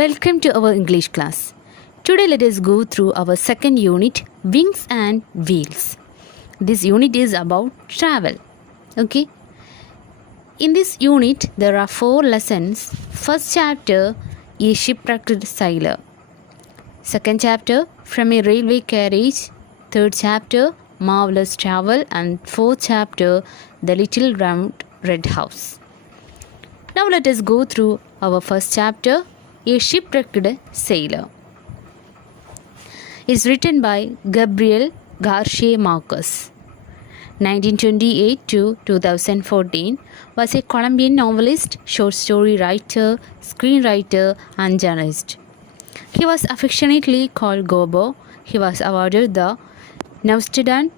Welcome to our English class. Today let us go through our second unit, Wings and Wheels. This unit is about travel. Okay. In this unit there are 4 lessons. First chapter, A Shipwrecked Sailor. Second chapter, From a Railway Carriage. Third chapter, Marvelous Travel. And fourth chapter, The Little Round Red House. Now let us go through our first chapter, A Shipwrecked Sailor. It's written by Gabriel Garcia Marquez. 1928 to 2014, was a Colombian novelist, short story writer, screenwriter, and journalist. He was affectionately called Gobo. He was awarded the Neustadt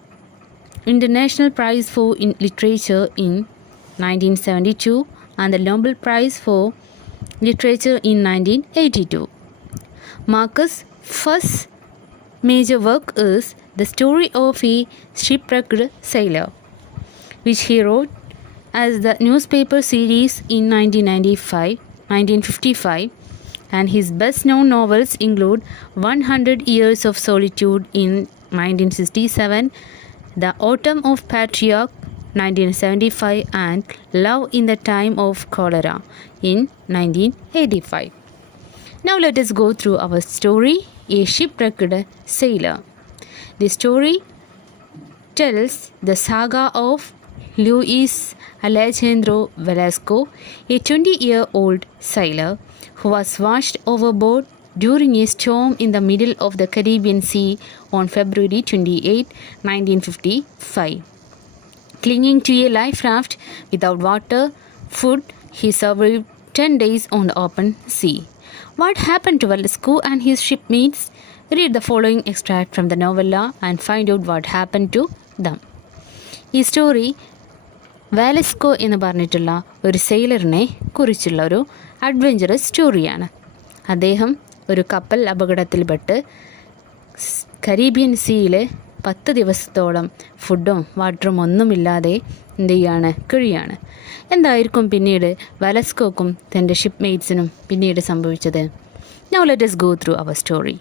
International Prize for Literature in 1972 and the Nobel Prize for Literature in 1982. Marquez's first major work is The Story of a Shipwrecked Sailor, which he wrote as the newspaper series in 1955, and his best-known novels include 100 Years of Solitude in 1967, The Autumn of Patriarch 1975, and Love in the Time of Cholera in 1985. Now let us go through our story, A Shipwrecked Sailor. The story tells the saga of Luis Alejandro Velasco, a 20-year-old sailor who was washed overboard during a storm in the middle of the Caribbean Sea on February 28, 1955. Clinging to a life raft without water, food, he survived 10 days on the open sea. What happened to Velasco and his shipmates? Read the following extract from the novella and find out what happened to them. ഈ story വാലസ്കോ എന്ന് പറഞ്ഞിട്ടുള്ള ഒരു സെയിലറിനെ കുറിച്ചുള്ള ഒരു adventurous സ്റ്റോറിയാണ്. അദ്ദേഹം ഒരു കപ്പൽ അപകടത്തിൽപ്പെട്ട് കരീബിയൻ സീയിൽ 10 ദിവസത്തോളം ഫുഡും വാട്ടറും ഒന്നുമില്ലാതെ എന്ത് ചെയ്യാണ്, കഴിയാണ്. എന്തായിരിക്കും പിന്നീട് വാലസ്കോക്കും തൻ്റെ ഷിപ്പ്മേറ്റ്സിനും പിന്നീട് സംഭവിച്ചത്? Now let us go through our story.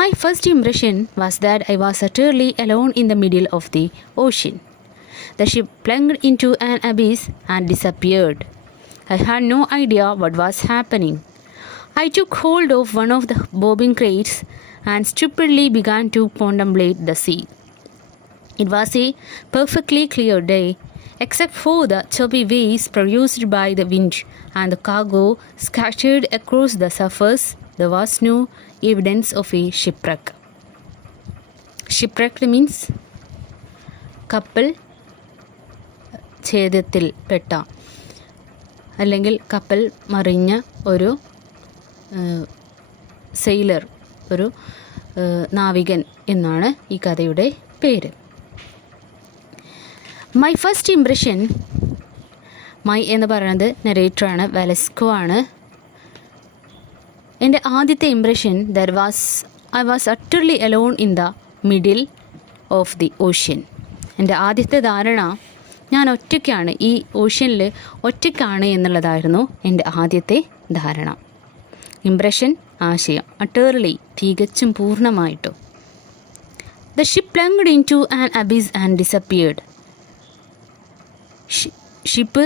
My first impression was that I was utterly alone in the middle of the ocean. The ship plunged into an abyss and disappeared. I had no idea what was happening. I took hold of one of the bobbing crates and stupidly began to contemplate the sea. It was a perfectly clear day, except for the choppy waves produced by the wind and the cargo scattered across the surface. There was no evidence of a shipwreck. Shipwrecked means കപ്പൽ ഛേദത്തിൽ പെട്ട അല്ലെങ്കിൽ കപ്പൽ മറിഞ്ഞ ഒരു sailor, ഒരു നാവികൻ എന്നാണ് ഈ കഥയുടെ പേര്. മൈ ഫസ്റ്റ് ഇംപ്രഷൻ, മൈ എന്ന് പറയുന്നത് നെറേറ്ററാണ്, വെലസ്കോ ആണ്. എൻ്റെ ആദ്യത്തെ impression I was utterly alone in the middle of the ocean. എൻ്റെ ആദ്യത്തെ ധാരണ ഞാൻ ഒറ്റയ്ക്കാണ്, ഈ ഓഷ്യനിൽ ഒറ്റയ്ക്കാണ് എന്നുള്ളതായിരുന്നു എൻ്റെ ആദ്യത്തെ ധാരണ. ഇംപ്രഷൻ, ആശയം, അട്ടേർലി തികച്ചും പൂർണ്ണമായിട്ടും. The ship plunged into an abyss and disappeared. Ship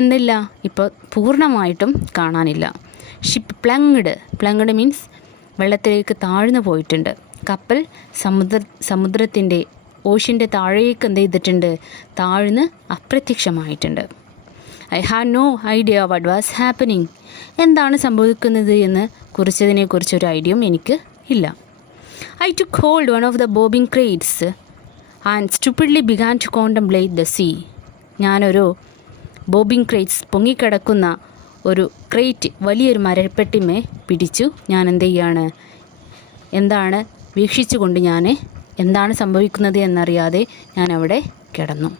എന്തില്ല, ഇപ്പോൾ പൂർണ്ണമായിട്ടും കാണാനില്ല. ഷിപ്പ് പ്ലങ്ഡ് മീൻസ് വെള്ളത്തിലേക്ക് താഴ്ന്നു പോയിട്ടുണ്ട്. കപ്പൽ സമുദ്രത്തിൻ്റെ ഓഷ്യൻ്റെ താഴേക്ക് എന്ത് ചെയ്തിട്ടുണ്ട്, താഴ്ന്ന് അപ്രത്യക്ഷമായിട്ടുണ്ട്. I had no idea what was happening. എന്താണ് സംഭവിക്കുന്നത് എന്ന് കുറിച്ചതിനെക്കുറിച്ചൊരു ഐഡിയയും എനിക്ക് ഇല്ല. I took hold one of the bobbing crates and stupidly began to contemplate the sea. ഞാനൊരു ബോബിംഗ് ക്രേറ്റ്സ്, പൊങ്ങിക്കിടക്കുന്ന ഒരു ക്രേറ്റ്, വലിയൊരു മരപ്പെട്ടിമേ പിടിച്ചു. ഞാൻ എന്ത് ചെയ്യാണ്, എന്താണ് വീക്ഷിച്ചുകൊണ്ട് ഞാൻ എന്താണ് സംഭവിക്കുന്നത് എന്നറിയാതെ ഞാൻ അവിടെ കിടന്നു.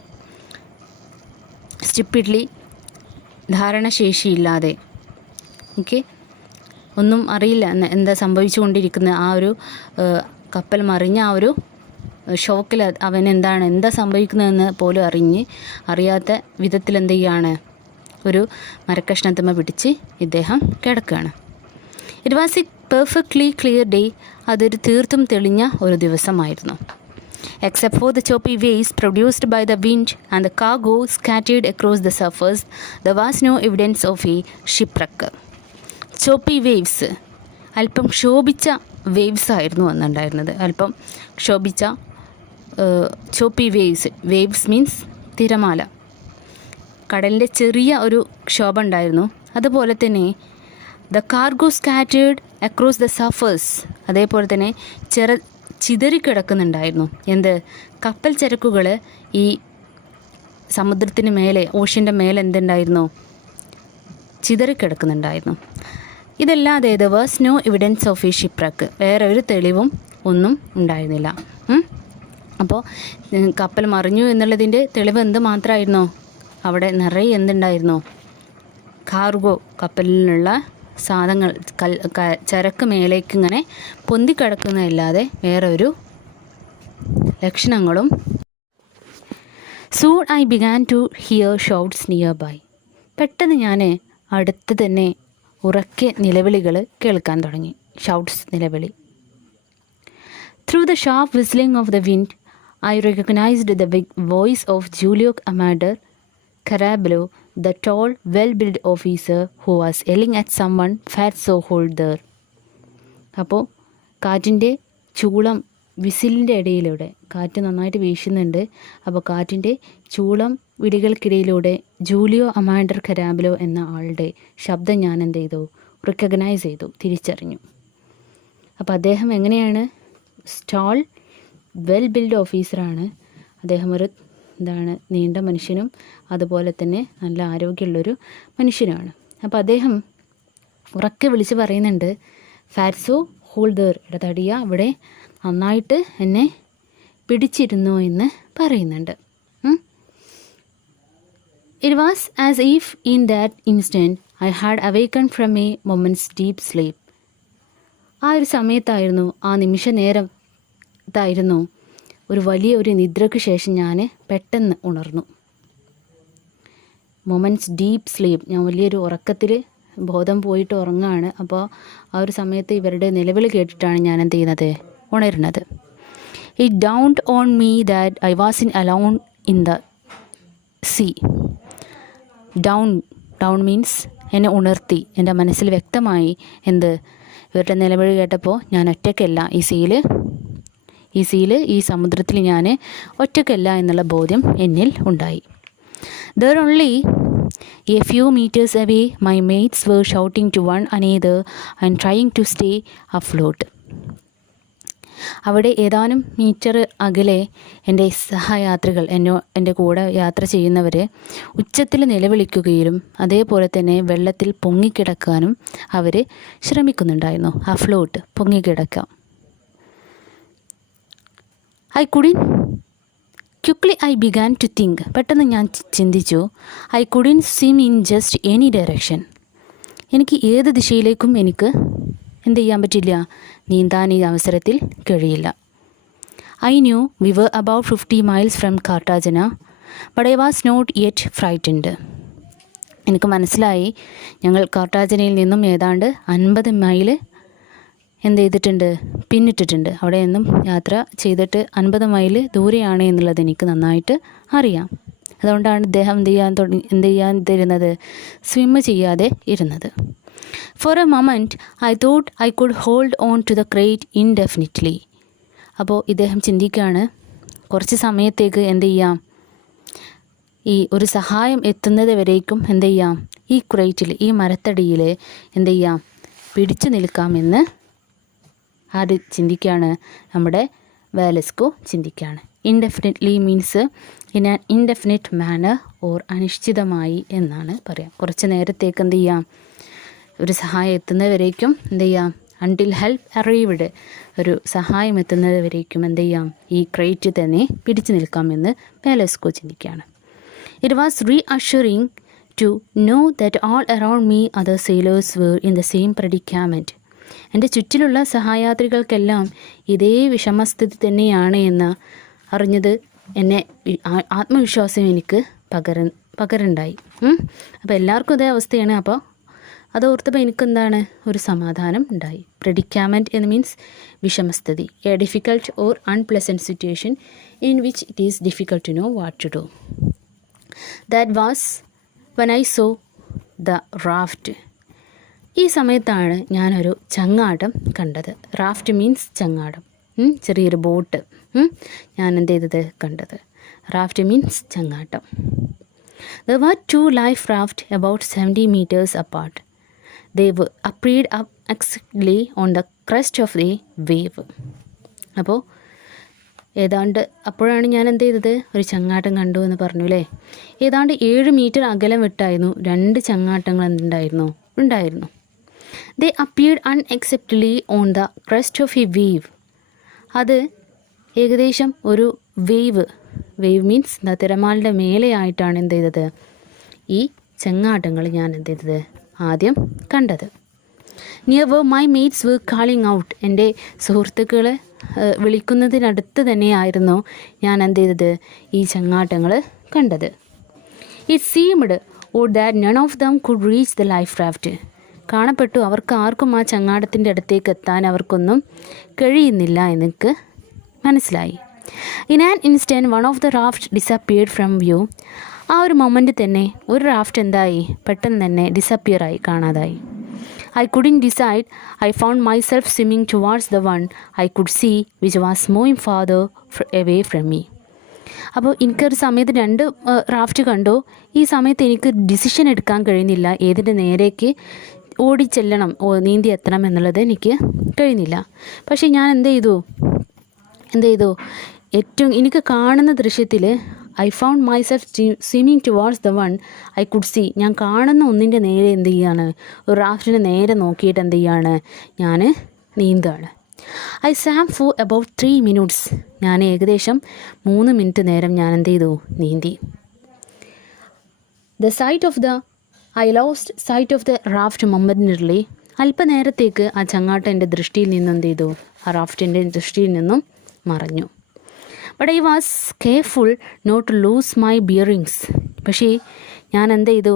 സ്റ്റുപ്പിഡ്ലി, ധാരണശേഷിയില്ലാതെ, ഓക്കെ, ഒന്നും അറിയില്ല എന്താ സംഭവിച്ചുകൊണ്ടിരിക്കുന്ന. ആ ഒരു കപ്പൽ മറിഞ്ഞ ആ ഒരു ഷോക്കിൽ അവൻ എന്താ സംഭവിക്കുന്നതെന്ന് പോലും അറിയാത്ത വിധത്തിൽ എന്ത് ചെയ്യാണ്, ഒരു മരക്കഷ്ണത്തുമ്മ പിടിച്ച് ഇദ്ദേഹം കിടക്കുകയാണ്. It was a perfectly clear day. അതൊരു തീർത്തും തെളിഞ്ഞ ഒരു ദിവസമായിരുന്നു. Except for the choppy waves produced by the wind and the cargo scattered across the surface, there was no evidence of a shipwreck. Choppy waves, അല്പം ക്ഷോഭിച്ച waves ആയിരുന്നു അന്നുണ്ടായിരുന്നത്. അല്പം ക്ഷോഭിച്ച choppy waves means തിരമാല, കടലിൻ്റെ ചെറിയ ഒരു ക്ഷോഭം ഉണ്ടായിരുന്നു. അതുപോലെ തന്നെ the cargo scattered across the surface, അതേപോലെ തന്നെ ചിതറിക്കിടക്കുന്നുണ്ടായിരുന്നു. എന്ത്? കപ്പൽ ചരക്കുകൾ ഈ സമുദ്രത്തിന് മേലെ, ഓഷ്യൻ്റെ മേലെ എന്തുണ്ടായിരുന്നു? ചിതറിക്കിടക്കുന്നുണ്ടായിരുന്നു. ഇതല്ലാതെ there was no evidence of a shipwreck, വേറെ ഒരു തെളിവും ഒന്നും ഉണ്ടായിരുന്നില്ല. അപ്പോൾ കപ്പൽ മറിഞ്ഞു എന്നുള്ളതിൻ്റെ തെളിവ് എന്ത് മാത്രമായിരുന്നോ? അവിടെ നിറയെ എന്തുണ്ടായിരുന്നു? കാർഗോ, കപ്പലിലുള്ള സാധനങ്ങൾ, ചരക്ക് മേലേക്ക് ഇങ്ങനെ പൊന്തിക്കിടക്കുന്നതല്ലാതെ വേറെ ഒരു ലക്ഷണങ്ങളും. Soon I began to hear shouts near by. പെട്ടെന്ന് ഞാൻ അടുത്ത് തന്നെ ഉറക്കെ നിലവിളികൾ കേൾക്കാൻ തുടങ്ങി. ഷൗട്ട്സ്, നിലവിളി. Through the sharp whistling of the wind I recognized the big voice of Giulio Amander Carabello, the tall, well-built officer who was yelling at someone fat so hold there. അപ്പോൾ കാറ്റിൻ്റെ ചൂളം, വിസിലിൻ്റെ ഇടയിലൂടെ, കാറ്റ് നന്നായിട്ട് വീശുന്നുണ്ട്. അപ്പോൾ കാറ്റിൻ്റെ ചൂളം വിളികൾക്കിടയിലൂടെ ജൂലിയോ അമാൻഡർ കരാബലോ എന്ന ആളുടെ ശബ്ദം ഞാൻ എന്ത് ചെയ്തു? റിക്കഗ്നൈസ് ചെയ്തു, തിരിച്ചറിഞ്ഞു. അപ്പോൾ അദ്ദേഹം എങ്ങനെയാണ്? സ്റ്റാൾ, വെൽ ബിൽഡ് ഓഫീസറാണ്. അദ്ദേഹം ഒരു നീണ്ട മനുഷ്യനും അതുപോലെ തന്നെ നല്ല ആരോഗ്യമുള്ളൊരു മനുഷ്യനുമാണ്. അപ്പോൾ അദ്ദേഹം ഉറക്കെ വിളിച്ച് പറയുന്നുണ്ട്, ഫാറ്റ്സോ ഹോൾഡർ, ഇടതടിയ അവിടെ നന്നായിട്ട് എന്നെ പിടിച്ചിരുന്നു എന്ന് പറയുന്നുണ്ട്. It was as if in that instant I had awakened from a moment's deep sleep. ആ ഒരു സമയത്തായിരുന്നു, ആ നിമിഷ നേരത്തായിരുന്നു, ഒരു വലിയ നിദ്രയ്ക്ക് ശേഷം ഞാൻ പെട്ടെന്ന് ഉണർന്നു. മൊമെൻറ്റ്സ് ഡീപ്പ് സ്ലീപ്പ്, ഞാൻ വലിയൊരു ഉറക്കത്തിൽ ബോധം പോയിട്ട് ഉറങ്ങുകയാണ്. അപ്പോൾ ആ ഒരു സമയത്ത് ഇവരുടെ നിലവിളി കേട്ടിട്ടാണ് ഞാൻ എന്ത് ചെയ്യുന്നത്? ഉണരുന്നത്. It dawned on me that I was in alone in the sea. Dawn means എന്നെ ഉണർത്തി, എൻ്റെ മനസ്സിൽ വ്യക്തമായി എന്ത്? ഇവരുടെ നിലവിളി കേട്ടപ്പോൾ ഞാൻ ഒറ്റയ്ക്കല്ല ഈ സമുദ്രത്തിൽ ഞാൻ ഒറ്റയ്ക്കല്ല എന്നുള്ള ബോധ്യം എന്നിൽ ഉണ്ടായി. There only a few meters away my mates were shouting to one another and trying to stay afloat. അവിടെ ഏതാനും മീറ്റർ അകലെ എൻ്റെ സഹയാത്രികൾ, എൻ്റെ കൂടെ യാത്ര ചെയ്യുന്നവർ ഉച്ചത്തിൽ നിലവിളിക്കുകയും അതേപോലെ തന്നെ വെള്ളത്തിൽ പൊങ്ങിക്കിടക്കാനും അവർ ശ്രമിക്കുന്നുണ്ടായിരുന്നു. Afloat, പൊങ്ങിക്കിടക്കാം. Quickly I began to think. പെട്ടെന്ന് ഞാൻ ചിന്തിച്ചു, I couldn't swim in just any direction. എനിക്ക് ഏത് ദിശയിലേക്കും എനിക്ക് എന്ത് ചെയ്യാൻ പറ്റില്ല? നീന്താൻ ഈ അവസരത്തിൽ കഴിയില്ല. I knew we were about 50 miles from Cartagena, but I was not yet frightened. എനിക്ക് മനസ്സിലായി, ഞങ്ങൾ കാർട്ടാജനയിൽ നിന്നും ഏതാണ്ട് 50 മൈൽ എന്ത് ചെയ്തിട്ടുണ്ട്? പിന്നിട്ടിട്ടുണ്ട്. അവിടെ നിന്നും യാത്ര ചെയ്തിട്ട് 50 മൈൽ ദൂരെയാണ് എന്നുള്ളത് എനിക്ക് നന്നായിട്ട് അറിയാം. അതുകൊണ്ടാണ് ഇദ്ദേഹം എന്ത് ചെയ്യാൻ തരുന്നത്? സ്വിമ്മ് ചെയ്യാതെ ഇരുന്നത്. For a moment I thought I could hold on to the crate indefinitely. അപ്പോൾ ഇദ്ദേഹം ചിന്തിക്കുകയാണ്, കുറച്ച് സമയത്തേക്ക് എന്ത് ചെയ്യാം? ഈ ഒരു സഹായം എത്തുന്നത് വരേക്കും എന്ത് ചെയ്യാം? ഈ ക്രേറ്റിൽ, ഈ മരത്തടിയിൽ എന്ത് ചെയ്യാം? പിടിച്ചു നിൽക്കാമെന്ന് ആര് ചിന്തിക്കുകയാണ്? നമ്മുടെ വാലസ്കോ ചിന്തിക്കുകയാണ്. Indefinitely means in an indefinite manner or അനിശ്ചിതമായി എന്നാണ് പറയാം. കുറച്ച് നേരത്തേക്ക് എന്ത് ചെയ്യാം? ഒരു സഹായം എത്തുന്നവരേക്കും എന്ത് ചെയ്യാം? അൺടിൽ ഹെൽപ്പ് അറൈവ്ഡ്, ഒരു സഹായം എത്തുന്നവരേക്കും എന്ത് ചെയ്യാം? ഈ ക്രേറ്റ് തന്നെ പിടിച്ചു നിൽക്കാമെന്ന് വാലസ്കോ ചിന്തിക്കുകയാണ്. It was reassuring to know that all around me other sailors were in the same predicament. എൻ്റെ ചുറ്റിലുള്ള സഹയാത്രികൾക്കെല്ലാം ഇതേ വിഷമസ്ഥിതി തന്നെയാണ് എന്ന് അറിഞ്ഞത് എന്നെ ആത്മവിശ്വാസം എനിക്ക് പകരുണ്ടായി. അപ്പോൾ എല്ലാവർക്കും ഇതേ അവസ്ഥയാണ്. അപ്പോൾ അത് ഓർത്തപ്പോൾ എനിക്കെന്താണ് ഒരു സമാധാനം ഉണ്ടായി. പ്രെഡിക്കാമെൻറ്റ് എന്ന് മീൻസ് വിഷമസ്ഥിതി, a difficult or unpleasant situation in which it is difficult to know what to do. That was when I saw the raft. ഈ സമയത്താണ് ഞാനൊരു ചങ്ങാടം കണ്ടത്. റാഫ്റ്റ് മീൻസ് ചങ്ങാടം, ചെറിയൊരു ബോട്ട്. ഞാൻ എന്ത് ചെയ്തത് കണ്ടത്. റാഫ്റ്റ് മീൻസ് ചങ്ങാട്ടം. There were two life rafts about 70 meters apart. They were appeared up exactly on the crest of the wave. അപ്പോൾ ഏതാണ്ട് അപ്പോഴാണ് ഞാൻ എന്ത് ചെയ്തത്, ഒരു ചങ്ങാട്ടം കണ്ടു എന്ന് പറഞ്ഞു അല്ലേ. ഏതാണ്ട് 7 മീറ്റർ അകലം വിട്ടായിരുന്നു 2 ചങ്ങാട്ടങ്ങൾ ഉണ്ടായിരുന്നു. They appeared unexpectedly on the crest of a wave. അത് ഏകദേശം ഒരു വേവ് മീൻസ് തിരമാലയുടെ മേലെയായിട്ടാണ് എന്ത് ചെയ്തത്, ഈ ചങ്ങാട്ടങ്ങൾ ഞാൻ എന്ത് ചെയ്തത് ആദ്യം കണ്ടത്. Near my mates were calling out. എൻ്റെ സുഹൃത്തുക്കൾ വിളിക്കുന്നതിനടുത്ത് തന്നെയായിരുന്നു ഞാൻ എന്ത് ചെയ്തത് ഈ ചങ്ങാട്ടങ്ങൾ കണ്ടത്. It seemed or that none of them could reach the life raft. കാണപ്പെട്ടു അവർക്ക് ആർക്കും ആ ചങ്ങാടത്തിൻ്റെ അടുത്തേക്ക് എത്താൻ അവർക്കൊന്നും കഴിയുന്നില്ല എന്നെനിക്ക് മനസ്സിലായി. In an instant one of the raft disappeared from view. ആ ഒരു മൊമെൻറ്റ് തന്നെ ഒരു റാഫ്റ്റ് എന്തായി, പെട്ടെന്ന് തന്നെ ഡിസപ്പിയറായി, കാണാതായി. I couldn't decide. I found myself swimming towards the one I could see which was moving farther away from me. അപ്പോൾ എനിക്കൊരു സമയത്ത് 2 റാഫ്റ്റ് കണ്ടു. ഈ സമയത്ത് എനിക്ക് ഡിസിഷൻ എടുക്കാൻ കഴിയുന്നില്ല, ഏതിൻ്റെ നേരേക്ക് ഓടിച്ചെല്ലണം, നീന്തി എത്തണം എന്നുള്ളത് എനിക്ക് കഴിയുന്നില്ല. പക്ഷേ ഞാൻ എന്ത് ചെയ്തു ഏറ്റവും എനിക്ക് കാണുന്ന ദൃശ്യത്തിൽ I found myself swimming towards the one I could see. ഞാൻ കാണുന്ന ഒന്നിൻ്റെ നേരെ എന്ത് ചെയ്യാണ്, ഒരു റാഫ്റ്റിൻ്റെ നേരെ നോക്കിയിട്ട് എന്ത് ചെയ്യാണ്, ഞാൻ നീന്താണ്. I swam for about 3 minutes. ഞാൻ ഏകദേശം 3 മിനിറ്റ് നേരം ഞാൻ എന്ത് ചെയ്തു, നീന്തി. I lost sight of the raft momentarily. അല്പനേരത്തേക്ക് ആ ചങ്ങാട്ടം എൻ്റെ ദൃഷ്ടിയിൽ നിന്നും എന്ത് ചെയ്തു, ആ റാഫ്റ്റിൻ്റെ ദൃഷ്ടിയിൽ നിന്നും മറഞ്ഞു. But I was careful not to lose my bearings. പക്ഷേ ഞാൻ എന്ത് ചെയ്തു,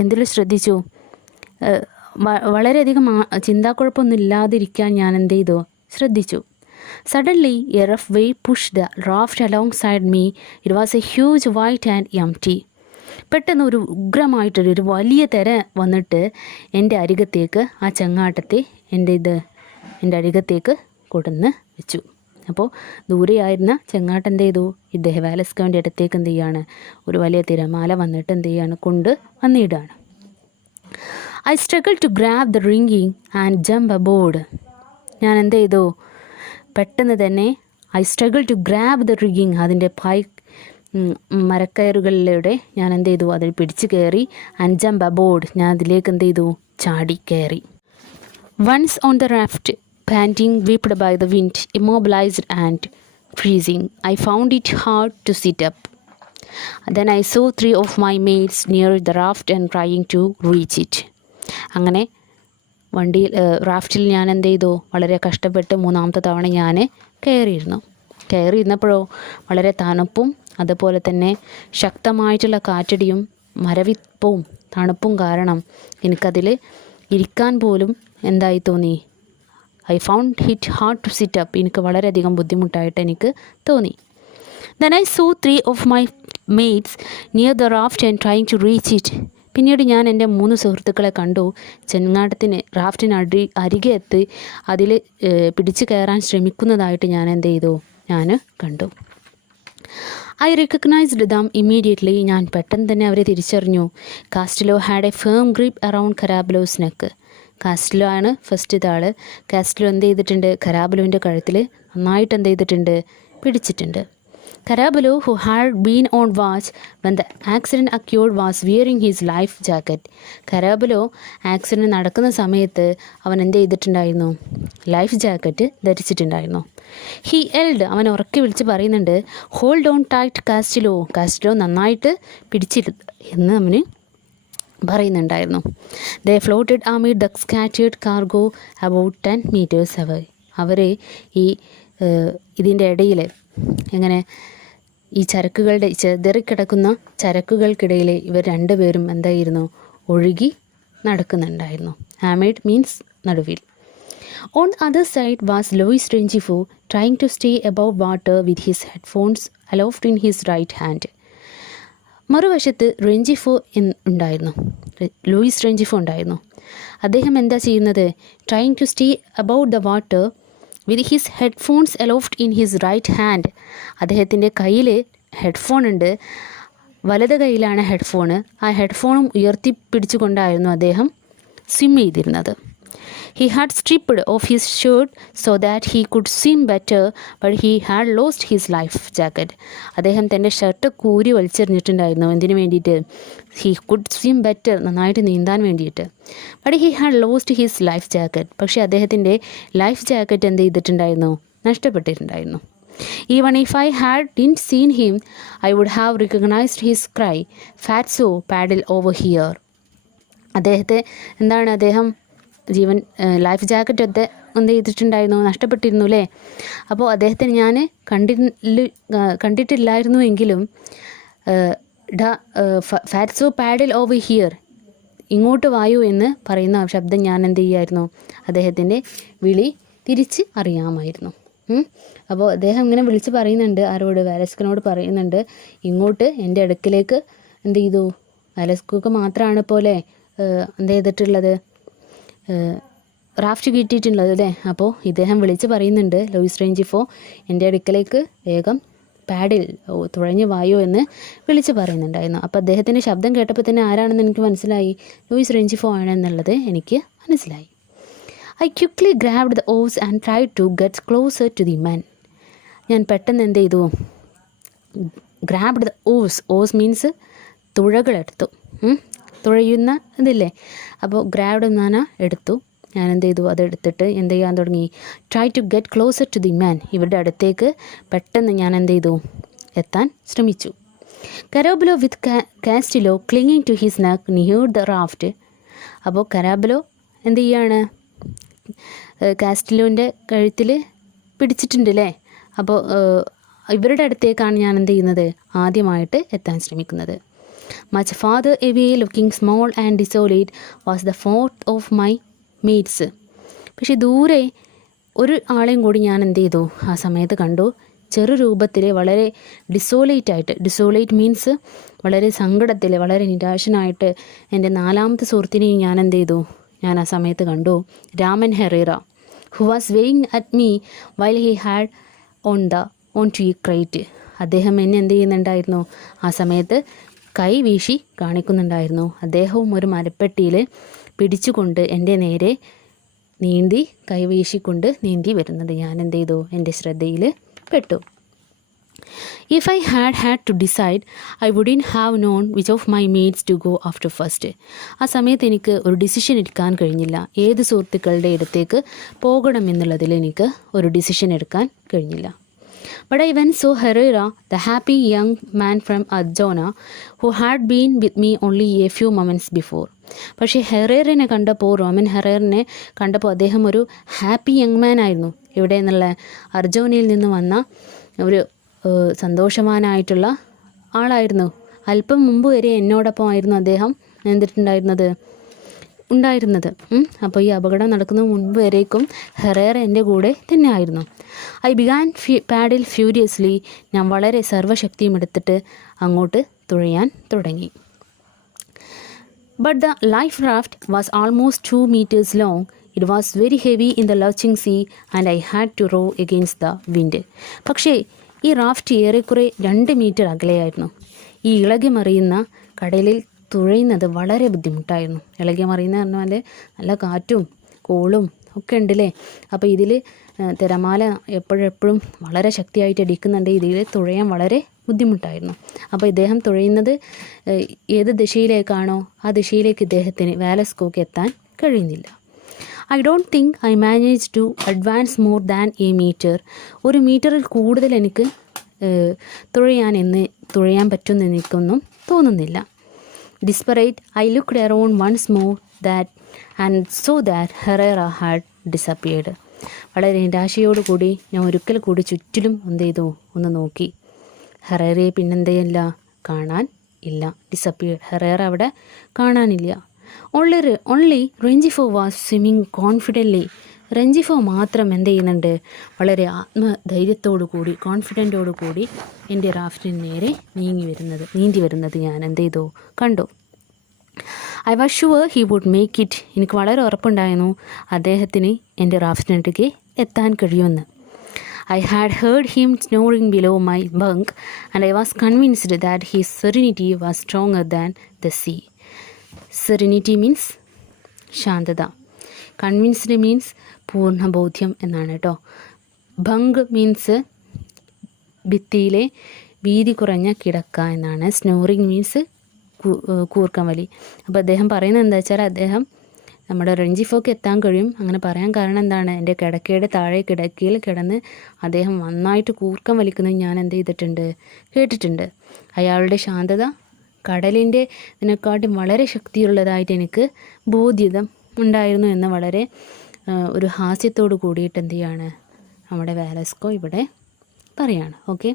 എന്തിൽ ശ്രദ്ധിച്ചു, വളരെയധികം ചിന്താക്കുഴപ്പമൊന്നും ഇല്ലാതിരിക്കാൻ ഞാൻ എന്ത് ചെയ്തു, ശ്രദ്ധിച്ചു. Suddenly A rough wave push the raft along side me. It was A huge white and empty. പെട്ടെന്ന് ഒരു ഉഗ്രമായിട്ടൊരു വലിയ തിര വന്നിട്ട് എൻ്റെ അരികത്തേക്ക് ആ ചങ്ങാട്ടത്തെ എൻ്റെ അരികത്തേക്ക് കൊടുന്ന് വെച്ചു. അപ്പോൾ ദൂരെയായിരുന്ന ചങ്ങാട്ടം എന്ത് ചെയ്തു, ഇദ്ദേഹം വാലസ്കോൻ്റെ അടുത്തേക്ക് എന്ത് ചെയ്യാണ്, ഒരു വലിയ തിരമാല വന്നിട്ട് എന്ത് ചെയ്യാണ്, കൊണ്ട് വന്നിടാണ്. I struggle to grab the റിംഗിങ് ആൻഡ് ജമ്പ് അബോർഡ്. ഞാൻ എന്ത് ചെയ്തു, പെട്ടെന്ന് തന്നെ I struggle to grab the റിംഗിങ്, അതിൻ്റെ മരക്കയറുകളിലൂടെ ഞാൻ എന്ത് ചെയ്തു, അതിൽ പിടിച്ച് കയറി. ആൻഡ് ജമ്പ് അബോർഡ്, ഞാൻ അതിലേക്ക് എന്ത് ചെയ്തു, ചാടി കയറി. Once on the raft panting, whipped by the wind, immobilized and freezing, I found it hard to sit up. Then I saw 3 of my mates near the raft and trying to reach it. അങ്ങനെ റാഫ്റ്റിൽ ഞാൻ എന്ത് ചെയ്തു, വളരെ കഷ്ടപ്പെട്ട് 3ാമത്തെ തവണ ഞാൻ കയറിയിരുന്നപ്പോഴോ വളരെ തണുപ്പും അതുപോലെ തന്നെ ശക്തമായിട്ടുള്ള കാറ്റടിയും മരവിപ്പും തണുപ്പും കാരണം എനിക്കതിൽ ഇരിക്കാൻ പോലും എന്തായി തോന്നി, I found it hard to sit up. എനിക്ക് വളരെയധികം ബുദ്ധിമുട്ടായിട്ട് എനിക്ക് തോന്നി. Then I saw 3 of my mates near the raft and trying to reach it. പിന്നീട് ഞാൻ എൻ്റെ 3 സുഹൃത്തുക്കളെ കണ്ടു, റാഫ്റ്റിന് അരികെ എത്തി അതിൽ പിടിച്ചു കയറാൻ ശ്രമിക്കുന്നതായിട്ട് ഞാൻ എന്ത് ചെയ്തു, ഞാൻ കണ്ടു. I recognised them immediately. ഞാൻ പെട്ടെന്ന് തന്നെ അവരെ തിരിച്ചറിഞ്ഞു. Castillo had a firm grip around Caraballo's neck. Castillo ആണ് ഫസ്റ്റ് ആൾ. കാസ്റ്റലോ എന്ത് ചെയ്തിട്ടുണ്ട്, കരാബലോവിൻ്റെ കഴുത്തിൽ നന്നായിട്ട് എന്ത് ചെയ്തിട്ടുണ്ട്, പിടിച്ചിട്ടുണ്ട്. Caraballo who had been on watch when the accident occurred was wearing his life jacket. Caraballo accident നടക്കുന്ന സമയത്ത് അവൻ എന്ത് ചെയ്തിട്ടുണ്ടായിരുന്നു, ലൈഫ് ജാക്കറ്റ് ധരിച്ചിട്ടുണ്ടായിരുന്നു. ഹി എൽഡ്, അവൻ ഉറക്കെ വിളിച്ച് പറയുന്നുണ്ട്, ഹോൾഡ് ഓൺ ടൈറ്റ് കാസ്റ്റലോ. കാസ്റ്റലോ നന്നായിട്ട് പിടിച്ചിരുന്നു എന്ന് അവന് പറയുന്നുണ്ടായിരുന്നു. They floated amid the scattered cargo about 10 meters away. അവർ ഇതിൻ്റെ ഇടയിൽ എങ്ങനെ ഈ ചരക്കുകളുടെ ചെതറിക്കിടക്കുന്ന ചരക്കുകൾക്കിടയിൽ ഇവർ രണ്ടുപേരും എന്തായിരുന്നു, ഒഴുകി നടക്കുന്നുണ്ടായിരുന്നു. ഹാമേഡ് മീൻസ് നടുവിൽ. On the other side was Louis Rengifo trying to stay above water with his headphones aloft in his right hand. മറുവശത്ത് റെഞ്ചിഫോ ഉണ്ടായിരുന്നു, ലൂയിസ് റെഞ്ചിഫോ ഉണ്ടായിരുന്നു. അദ്ദേഹം എന്താ ചെയ്യുന്നത്, trying to stay about the water with his headphones aloft in his right hand. അദ്ദേഹത്തിൻ്റെ കയ്യിൽ headphone ഉണ്ട്, വലത് കൈയിലാണ് ഹെഡ്ഫോണ്. ആ ഹെഡ്ഫോണും ഉയർത്തിപ്പിടിച്ചുകൊണ്ടായിരുന്നു അദ്ദേഹം സ്വിം ചെയ്തിരുന്നത്. He had stripped off his shirt so that he could swim better, but he had lost his life jacket. അദ്ദേഹം തൻ്റെ shirt കൂരി വലിച്ചെറിഞ്ഞിട്ടുണ്ടായിരുന്നു. എന്തിനു വേണ്ടിയിട്ട്? He could swim better, നന്നായിട്ട് നീന്താൻ വേണ്ടിയിട്ട്. But he had lost his life jacket. പക്ഷേ അദ്ദേഹത്തിൻ്റെ ലൈഫ് ജാക്കറ്റ് എന്ത് ചെയ്തിട്ടുണ്ടായിരുന്നു? നഷ്ടപ്പെട്ടിട്ടുണ്ടായിരുന്നു. Even if I hadn't seen him, I would have recognized his cry, "Fatso, paddle over here." അദ്ദേഹത്തെ എന്താണ്, അദ്ദേഹം ജീവൻ ലൈഫ് ജാക്കറ്റൊക്കെ എന്ത് ചെയ്തിട്ടുണ്ടായിരുന്നു, നഷ്ടപ്പെട്ടിരുന്നു അല്ലേ. അപ്പോൾ അദ്ദേഹത്തിന് ഞാൻ കണ്ടിട്ടില്ലായിരുന്നു എങ്കിലും ഫാറ്റ്സോ പാഡിൽ ഓവർ ഹിയർ, ഇങ്ങോട്ട് വായു എന്ന് പറയുന്ന ശബ്ദം ഞാൻ എന്ത് ചെയ്യായിരുന്നു, അദ്ദേഹത്തിൻ്റെ വിളി തിരിച്ച് അറിയാമായിരുന്നു. അപ്പോൾ അദ്ദേഹം ഇങ്ങനെ വിളിച്ച് പറയുന്നുണ്ട്, ആരോട്? വാലസ്കനോട് പറയുന്നുണ്ട്, ഇങ്ങോട്ട് എൻ്റെ അടുക്കിലേക്ക് എന്ത് ചെയ്തു. വാലസ്കോക്ക് മാത്രമാണ് പോലെ എന്ത് ചെയ്തിട്ടുള്ളത്, റാഫ്റ്റ് കിട്ടിയിട്ടുള്ളത് അല്ലേ. അപ്പോൾ ഇദ്ദേഹം വിളിച്ച് പറയുന്നുണ്ട്, ലൂയിസ് റെഞ്ചിഫോ എൻ്റെ അടുക്കലേക്ക് വേഗം പാഡിൽ തുഴഞ്ഞു വായോ എന്ന് വിളിച്ച് പറയുന്നുണ്ടായിരുന്നു. അപ്പോൾ അദ്ദേഹത്തിൻ്റെ ശബ്ദം കേട്ടപ്പോൾ തന്നെ ആരാണെന്ന് എനിക്ക് മനസ്സിലായി, ലൂയിസ് റെഞ്ചിഫോ ആണെന്നുള്ളത് എനിക്ക് മനസ്സിലായി. I quickly grabbed the oars and tried to get closer to the man. ഞാൻ പെട്ടെന്ന് എന്ത് ചെയ്തു, ഗ്രാബ്ഡ് ദ ഓസ് മീൻസ് തുഴകളെടുത്തു, തുഴയുന്ന ഇതില്ലേ. അപ്പോൾ ഗ്രാബ്ഡ് എന്നാണ് എടുത്തു. ഞാൻ എന്ത് ചെയ്തു, അതെടുത്തിട്ട് എന്ത് ചെയ്യാൻ തുടങ്ങി, try to get closer to the man, ഇവരുടെ അടുത്തേക്ക് പെട്ടെന്ന് ഞാൻ എന്ത് ചെയ്തു, എത്താൻ ശ്രമിച്ചു. Caraballo with Castillo clinging to his neck near the raft. അപ്പോൾ കരാബുലോ എന്ത് ചെയ്യാണ്, കാസ്റ്റിലോൻ്റെ കഴുത്തിൽ പിടിച്ചിട്ടുണ്ട് അല്ലേ. അപ്പോൾ ഇവരുടെ അടുത്തേക്കാണ് ഞാൻ എന്ത് ചെയ്യുന്നത്, ആദ്യമായിട്ട് എത്താൻ ശ്രമിക്കുന്നത്. Much farther away looking small and desolate was the fourth of my mates. പക്ഷെ ദൂരെ ഒരു ആളെയും കൂടി ഞാൻ എന്ത് ചെയ്തു, ആ സമയത്ത് കണ്ടു. ചെറു രൂപത്തിൽ വളരെ ഡിസോലേറ്റ് മീൻസ് വളരെ സങ്കടത്തിൽ, വളരെ നിരാശനായിട്ട് എൻ്റെ നാലാമത്തെ സുഹൃത്തിനെയും ഞാൻ എന്ത് ചെയ്തു, ഞാൻ ആ സമയത്ത് കണ്ടു. Ramon Herrera, who was waving at me while he had on to the crate. അദ്ദേഹം എന്നെ എന്ത് ചെയ്യുന്നുണ്ടായിരുന്നു, ആ സമയത്ത് കൈ വീശി കാണിക്കുന്നുണ്ടായിരുന്നു. അദ്ദേഹവും ഒരു മരപ്പെട്ടിയിൽ പിടിച്ചുകൊണ്ട് എൻ്റെ നേരെ നീന്തി, കൈ വീശിക്കൊണ്ട് നീന്തി വരുന്നത് ഞാൻ എന്ത് ചെയ്തു, എൻ്റെ ശ്രദ്ധയിൽ പെട്ടു. If I had to decide, I wouldn't have known which of my mates to go after first. ആ സമയത്ത് എനിക്ക് ഒരു ഡിസിഷൻ എടുക്കാൻ കഴിഞ്ഞില്ല, ഏത് സുഹൃത്തുക്കളുടെ അടുത്തേക്ക് പോകണമെന്നുള്ളതിൽ എനിക്ക് ഒരു ഡിസിഷൻ എടുക്കാൻ കഴിഞ്ഞില്ല. But I went so Herrera, the happy young man from Arjona, who had been with me only a few moments before. പക്ഷേ ഹെറേറിനെ കണ്ടപ്പോൾ, റോമൻ ഹെറേറിനെ കണ്ടപ്പോൾ അദ്ദേഹം ഒരു ഹാപ്പി യങ് മാൻ ആയിരുന്നു. ഇവിടെ നിന്നുള്ള അർജോനയിൽ നിന്ന് വന്ന ഒരു സന്തോഷവാനായിട്ടുള്ള ആളായിരുന്നു. അല്പം മുമ്പ് വരെ എന്നോടൊപ്പം ആയിരുന്നു അദ്ദേഹം ഉണ്ടായിരുന്നത്. അപ്പോൾ ഈ അപകടം നടക്കുന്ന മുൻപ് വരേക്കും ഹെറേറ എൻ്റെ കൂടെ തന്നെ ആയിരുന്നു. I began paddle furiously. ഞാൻ വളരെ സർവ്വശക്തിയും എടുത്തിട്ട് അങ്ങോട്ട് തുഴയാൻ തുടങ്ങി. But the life raft was almost 2 meters long. It was very heavy in the lurching sea and I had to row against the wind. പക്ഷേ ഈ റാഫ്റ്റ് ഏറെക്കുറെ 2 മീറ്റർ അകലെയായിരുന്നു. ഈ ഇളകി മറിയുന്ന കടലിൽ തുഴയുന്നത് വളരെ ബുദ്ധിമുട്ടായിരുന്നു. ഇളകി മറിയുന്ന പറഞ്ഞാൽ നല്ല കാറ്റും കോളും ഒക്കെ ഉണ്ടല്ലേ. അപ്പോൾ ഇതിൽ തിരമാല എപ്പോഴും വളരെ ശക്തിയായിട്ട് അടിക്കുന്നുണ്ട്. ഇതിൽ തുഴയാൻ വളരെ ബുദ്ധിമുട്ടായിരുന്നു. അപ്പോൾ ഇദ്ദേഹം തുഴയുന്നത് ഏത് ദിശയിലേക്കാണോ ആ ദിശയിലേക്ക് ഇദ്ദേഹത്തിന് വാലസ്കോക്ക് എത്താൻ കഴിയുന്നില്ല. I don't think I manage to advance more than a metre. 1 മീറ്ററിൽ കൂടുതൽ എനിക്ക് തുഴയാൻ പറ്റുമെന്ന് എനിക്കൊന്നും തോന്നുന്നില്ല. Desperate, I looked around once more and saw that Herrera had disappeared. വളരെ നിരാശയോടുകൂടി ഞാൻ ഒരിക്കൽ കൂടി ചുറ്റിലും എന്ത് ചെയ്തു, ഒന്ന് നോക്കി. ഹെറേറയെ പിന്നെന്തെയല്ല, കാണാൻ ഇല്ല. ഡിസപ്പിയർ. ഹെറേറ അവിടെ കാണാനില്ല. Only റെഞ്ചിഫോ was swimming confidently. റെഞ്ചിഫോ മാത്രം എന്ത് ചെയ്യുന്നുണ്ട്, വളരെ ആത്മധൈര്യത്തോടു കൂടി, കോൺഫിഡൻറ്റോടു കൂടി എൻ്റെ റാഫ്റ്റിന് നേരെ നീന്തി വരുന്നത് ഞാൻ എന്ത് ചെയ്തു, കണ്ടു. I was sure he would make it. എനിക്ക് വളരെ ഉറപ്പുണ്ടായിരുന്നു അദ്ദേഹത്തിന് എൻ്റെ റാഫ്റ്റിനടുത്തേക്ക് എത്താൻ കഴിയുമെന്ന്. I had heard him snoring below my bunk, and I was convinced that his serenity was stronger than the sea. Serenity means ശാന്തത. കൺവിൻസ്ഡ് മീൻസ് പൂർണ്ണ ബോധ്യം എന്നാണ് കേട്ടോ. ഭങ്ക് മീൻസ് ഭിത്തിയിലെ വീതി കുറഞ്ഞ കിടക്ക എന്നാണ്. സ്നോറിങ് മീൻസ് കൂർക്കം വലി. അപ്പോൾ അദ്ദേഹം പറയുന്നത് എന്താ വെച്ചാൽ, അദ്ദേഹം നമ്മുടെ റെഞ്ചിഫോക്ക് എത്താൻ കഴിയും. അങ്ങനെ പറയാൻ കാരണം എന്താണ്, എൻ്റെ കിടക്കയുടെ താഴെ കിടക്കയിൽ കിടന്ന് അദ്ദേഹം നന്നായിട്ട് കൂർക്കം വലിക്കുന്നത് ഞാൻ എന്ത് ചെയ്തിട്ടുണ്ട്, കേട്ടിട്ടുണ്ട്. അയാളുടെ ശാന്തത കടലിൻ്റെ ഇതിനെക്കാട്ടും വളരെ ശക്തിയുള്ളതായിട്ട് എനിക്ക് ബോധ്യത ഉണ്ടായിരുന്നു എന്ന് വളരെ ഒരു ഹാസ്യത്തോട് കൂടിയിട്ട് എന്ത് ചെയ്യാണ് നമ്മുടെ വാലസ്കോ ഇവിടെ പറയാണ്. ഓക്കെ.